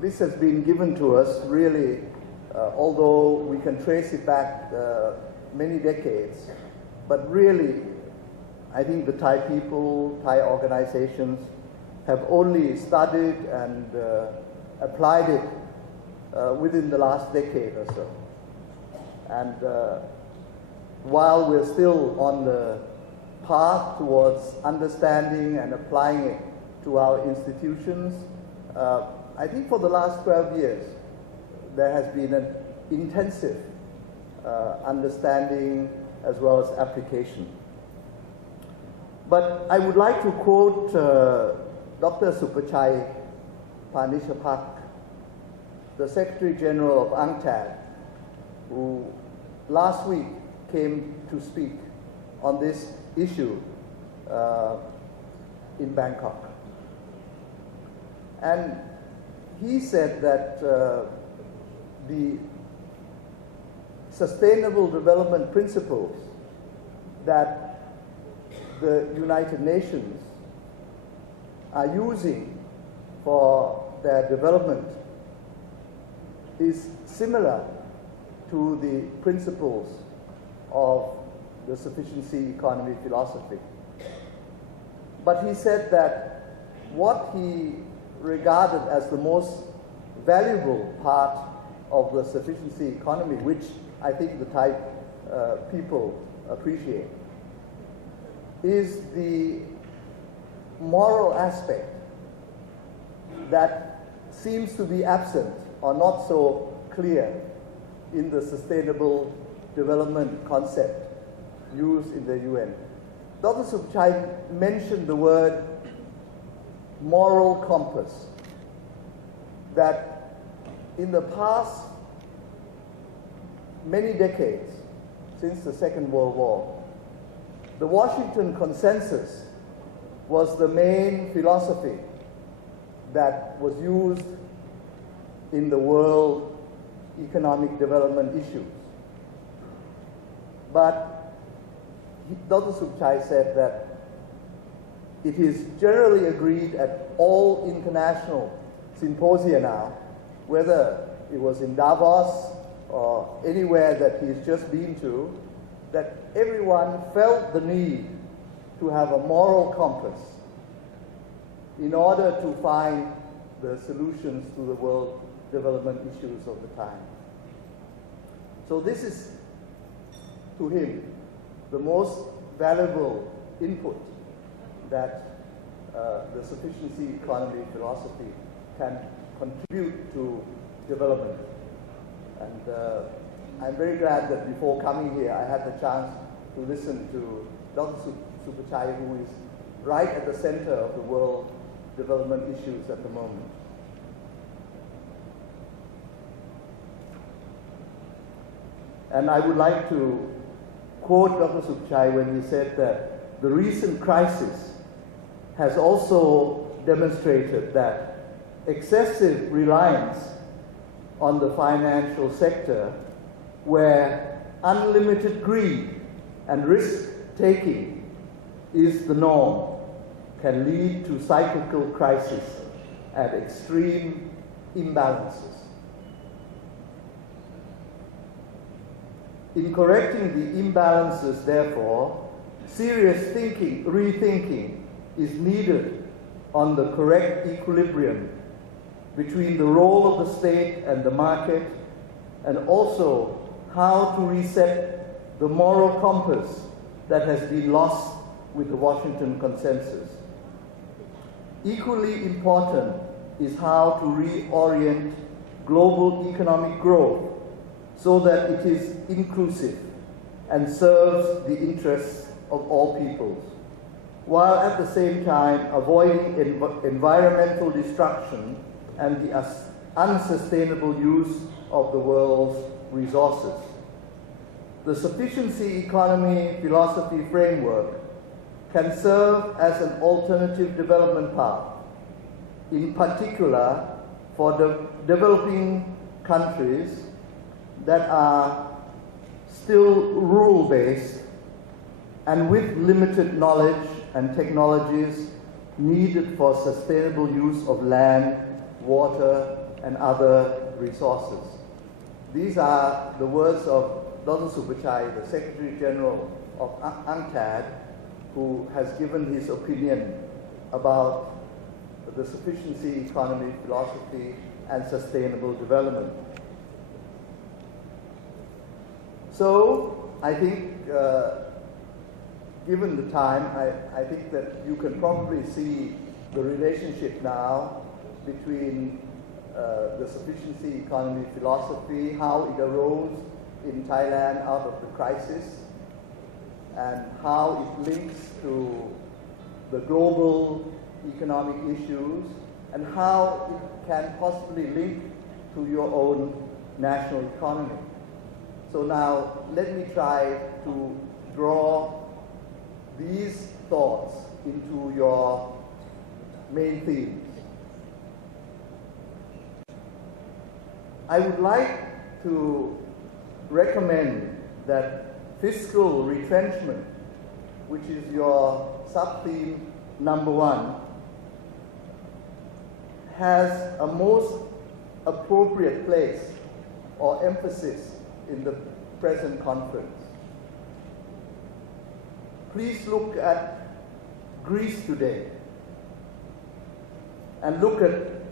this has been given to us really, although we can trace it back many decades, but really, I think the Thai people, Thai organizations have only studied and applied it within the last decade or so. And while we're still on the path towards understanding and applying it to our institutions, I think for the last 12 years, there has been an intensive understanding as well as application. But I would like to quote Dr. Supachai Panishapak, the Secretary General of UNCTAD, who last week came to speak on this issue in Bangkok. And he said that the Sustainable Development Principles that the United Nations are using for their development is similar to the principles of the sufficiency economy philosophy. But he said that what he regarded as the most valuable part of the sufficiency economy, which I think the Thai people appreciate, is the moral aspect that seems to be absent or not so clear in the sustainable development concept used in the UN. Dr. Supachai mentioned the word moral compass, that in the past many decades, since the Second World War, the Washington Consensus was the main philosophy that was used in the world economic development issues. But Dr. Supachai said that it is generally agreed at all international symposia now, whether it was in Davos or anywhere that he's just been to, that everyone felt the need to have a moral compass in order to find the solutions to the world development issues of the time. So this is, to him, the most valuable input that the sufficiency economy philosophy can contribute to development. And I'm very glad that before coming here, I had the chance to listen to Dr. Supachai, who is right at the center of the world development issues at the moment. And I would like to quote Dr. Supachai when he said that the recent crisis has also demonstrated that excessive reliance on the financial sector, where unlimited greed and risk-taking is the norm, can lead to cyclical crisis and extreme imbalances. In correcting the imbalances, therefore, serious rethinking is needed on the correct equilibrium between the role of the state and the market, and also how to reset the moral compass that has been lost with the Washington Consensus. Equally important is how to reorient global economic growth so that it is inclusive and serves the interests of all peoples, while at the same time avoiding environmental destruction and the unsustainable use of the world's resources. The sufficiency economy philosophy framework can serve as an alternative development path, in particular for the developing countries that are still rule-based and with limited knowledge and technologies needed for sustainable use of land, water, and other resources. These are the words of Dr. Supachai, the Secretary General of UNCTAD, who has given his opinion about the sufficiency economy, philosophy, and sustainable development. So, I think, given the time, I think that you can probably see the relationship now between the sufficiency economy philosophy, how it arose in Thailand out of the crisis, and how it links to the global economic issues, and how it can possibly link to your own national economy. So now, let me try to draw these thoughts into your main themes. I would like to recommend that fiscal retrenchment, which is your sub-theme number 1, has a most appropriate place or emphasis in the present conference. Please look at Greece today, and look at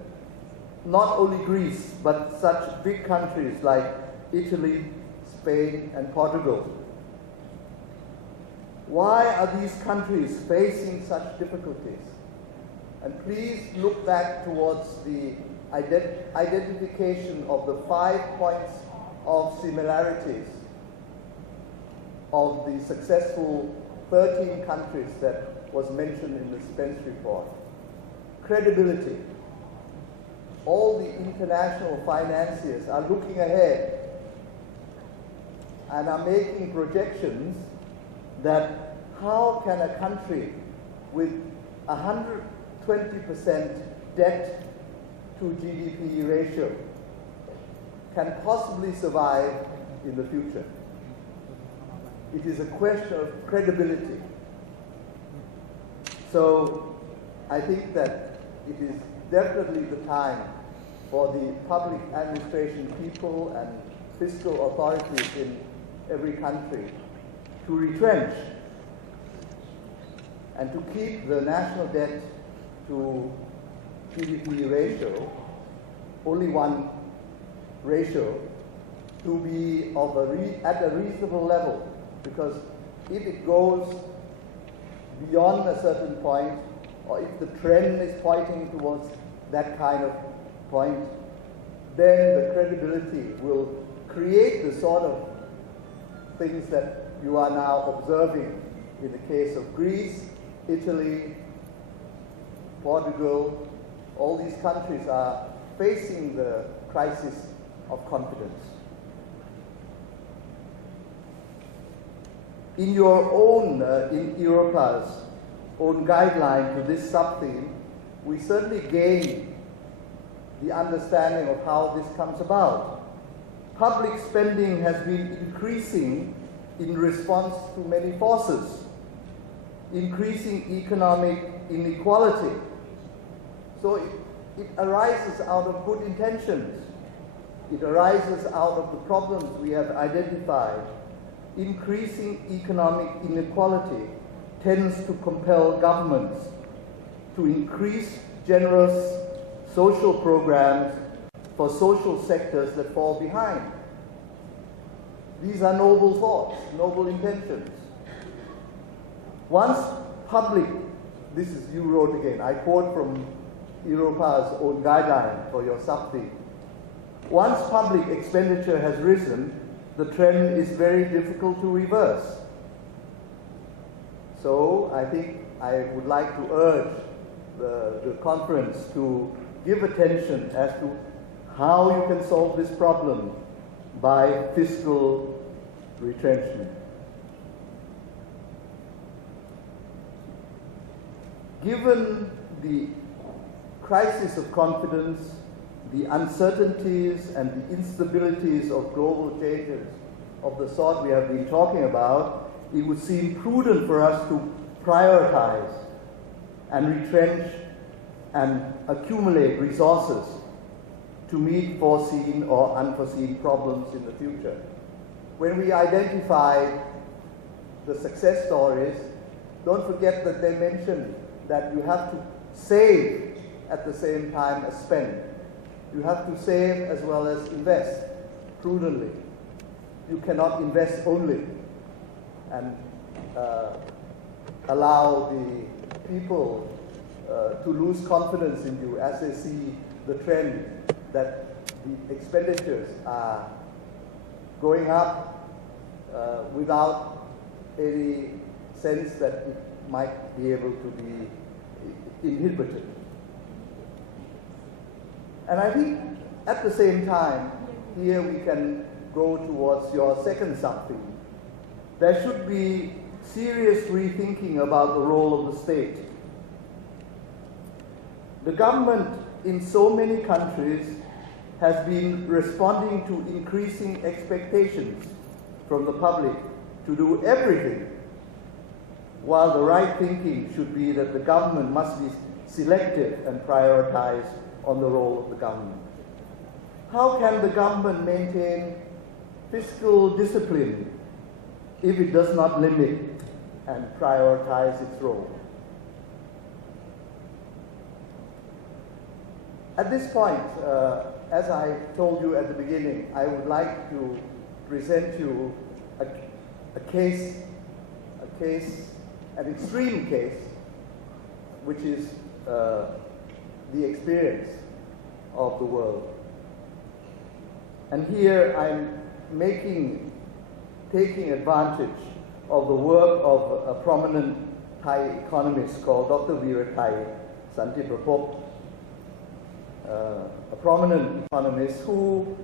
not only Greece, but such big countries like Italy, Spain, and Portugal. Why are these countries facing such difficulties? And please look back towards the identification of the 5 points of similarities of the successful 13 countries that was mentioned in the Spence report. Credibility. All the international financiers are looking ahead and are making projections that how can a country with 120% debt to GDP ratio can possibly survive in the future. It is a question of credibility. So I think that it is definitely the time for the public administration people and fiscal authorities in every country to retrench and to keep the national debt to GDP ratio, only one ratio, to be of at a reasonable level, because if it goes beyond a certain point, or if the trend is pointing towards that kind of point, then the credibility will create the sort of things that you are now observing in the case of Greece, Italy, Portugal. All these countries are facing the crisis of confidence. In your own, in Europa's own guideline to this sub-theme, we certainly gain the understanding of how this comes about. Public spending has been increasing in response to many forces, increasing economic inequality. So it arises out of good intentions. It arises out of the problems we have identified. Increasing economic inequality tends to compel governments to increase generous social programs for social sectors that fall behind. These are noble thoughts, noble intentions. Once public, this is you wrote again, I quote from Europa's own guideline for your sub-theme. Once public expenditure has risen, the trend is very difficult to reverse. So I think I would like to urge the conference to give attention as to how you can solve this problem by fiscal retrenchment. Given the crisis of confidence, the uncertainties and the instabilities of global changes of the sort we have been talking about, it would seem prudent for us to prioritize and retrench and accumulate resources to meet foreseen or unforeseen problems in the future. When we identify the success stories, don't forget that they mentioned that you have to save at the same time as spend. You have to save as well as invest prudently. You cannot invest only and allow the people to lose confidence in you as they see the trend that the expenditures are going up without any sense that it might be able to be inhibited. And I think at the same time, here we can go towards your second sub-theme. There should be serious rethinking about the role of the state. The government in so many countries has been responding to increasing expectations from the public to do everything, while the right thinking should be that the government must be selective and prioritize on the role of the government. How can the government maintain fiscal discipline if it does not limit and prioritize its role? At this point, as I told you at the beginning, I would like to present you an extreme case, which is the experience of the world. And here I'm taking advantage of the work of a prominent Thai economist called Dr. Weerathai Santiprapop, a prominent economist who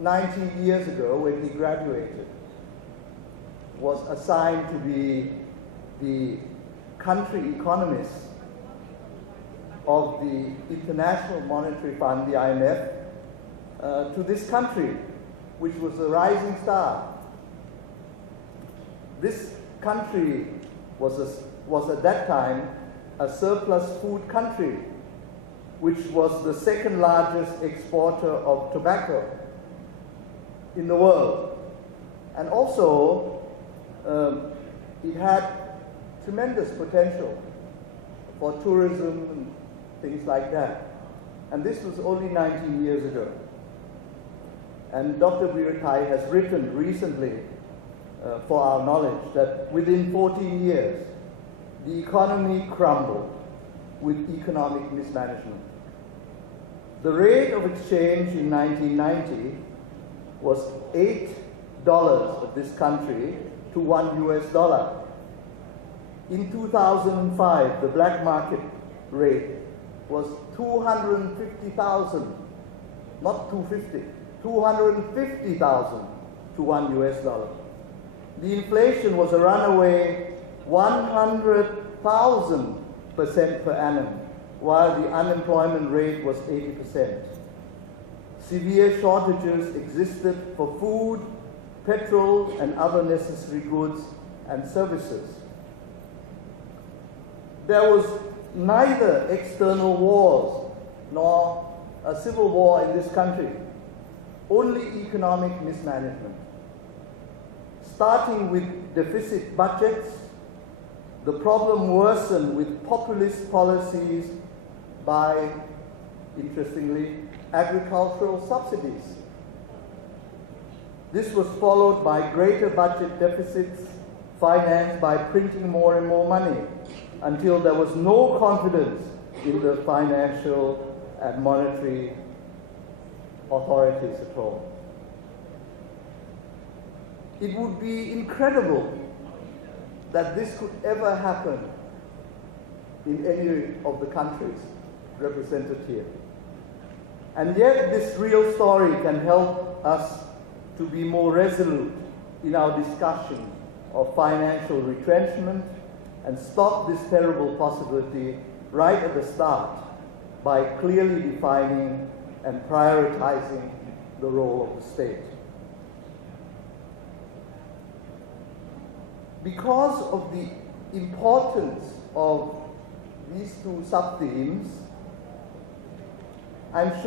19 years ago, when he graduated, was assigned to be the country economist of the International Monetary Fund, the IMF, to this country, which was a rising star. This country was at that time a surplus food country, which was the second largest exporter of tobacco in the world. And also, it had tremendous potential for tourism and things like that. And this was only 19 years ago. And Dr. Weerathai has written recently, for our knowledge, that within 14 years, the economy crumbled with economic mismanagement. The rate of exchange in 1990 was $8 of this country to $1 US. In 2005, the black market rate was 250,000, not 250, 250,000 to $1 US. The inflation was a runaway 100,000% per annum, while the unemployment rate was 80%. Severe shortages existed for food, petrol, and other necessary goods and services. There was neither external wars nor a civil war in this country, only economic mismanagement. Starting with deficit budgets, the problem worsened with populist policies by, interestingly, agricultural subsidies. This was followed by greater budget deficits financed by printing more and more money until there was no confidence in the financial and monetary authorities at all. It would be incredible that this could ever happen in any of the countries represented here. And yet this real story can help us to be more resolute in our discussion of financial retrenchment and stop this terrible possibility right at the start by clearly defining and prioritizing the role of the state. Because of the importance of these two sub-themes, I'm sure